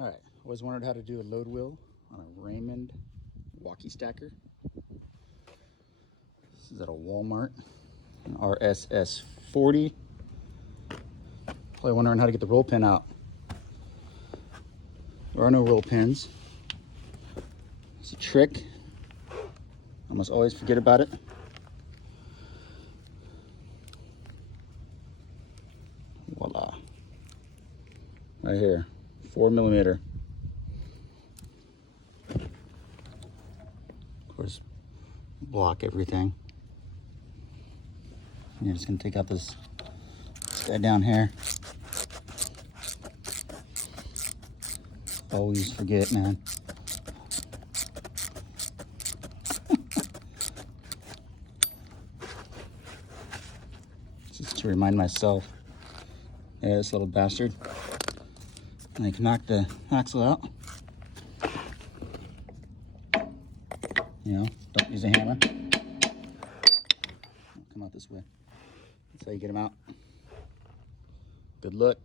All right, always wondered how to do a load wheel on a Raymond walkie stacker. This is at a Walmart, an RSS40. Probably wondering how to get the roll pin out. There are no roll pins. It's a trick. I must always forget about it. Voila. Right here, 4mm. Of course, block everything. You're just gonna take out this guy down here. Always forget, man. Just to remind myself. Yeah, this little bastard. And I can knock the axle out. You know, don't use a hammer. Come out this way. That's how you get them out. Good luck.